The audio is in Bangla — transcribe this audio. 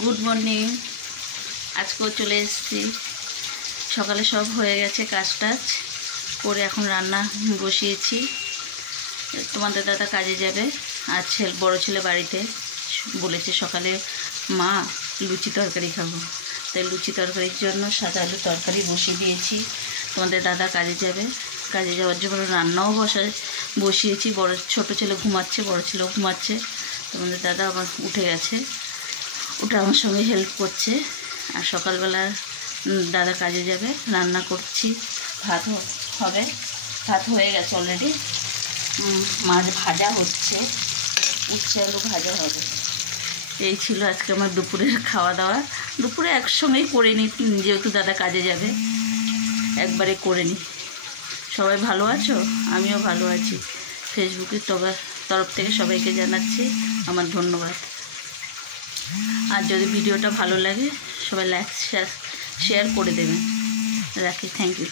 Good morning. আজকেও চলে এসেছি, সকালে সব হয়ে গেছে, কাজ টাজ করে এখন রান্না বসিয়েছি। তোমাদের দাদা কাজে যাবে, আর বড় ছেলে বাড়িতে বলেছে সকালে মা লুচি তরকারি খাবো, তাই লুচি তরকারির জন্য সাদা আলু তরকারি বসিয়ে দিয়েছি। তোমাদের দাদা কাজে যাবে, কাজে যাওয়ার জন্য রান্নাও বসিয়েছি। ছোট ছেলে ঘুমাচ্ছে, বড় ছেলেও ঘুমাচ্ছে। তোমাদের দাদা আবার উঠে গেছে, ওটা আমার সঙ্গে হেল্প করছে। আর সকালবেলা দাদা কাজে যাবে, রান্না করছি। ভাত হবে, ভাত হয়ে গেছে অলরেডি। মাছ ভাজা হচ্ছে, উচ্ছে আলু ভাজা হবে। এই ছিল আজকে আমার দুপুরের খাওয়া দাওয়া। দুপুরে একসঙ্গেই করে নিই, যেহেতু দাদা কাজে যাবে একবারে করে নিই। সবাই ভালো আছো? আমিও ভালো আছি। ফেসবুকের তরফ থেকে সবাইকে জানাচ্ছি আমার ধন্যবাদ। আর যদি ভিডিওটা ভালো লাগে সবাই লাইক শেয়ার করে দেবেন। রাখি, থ্যাংক ইউ।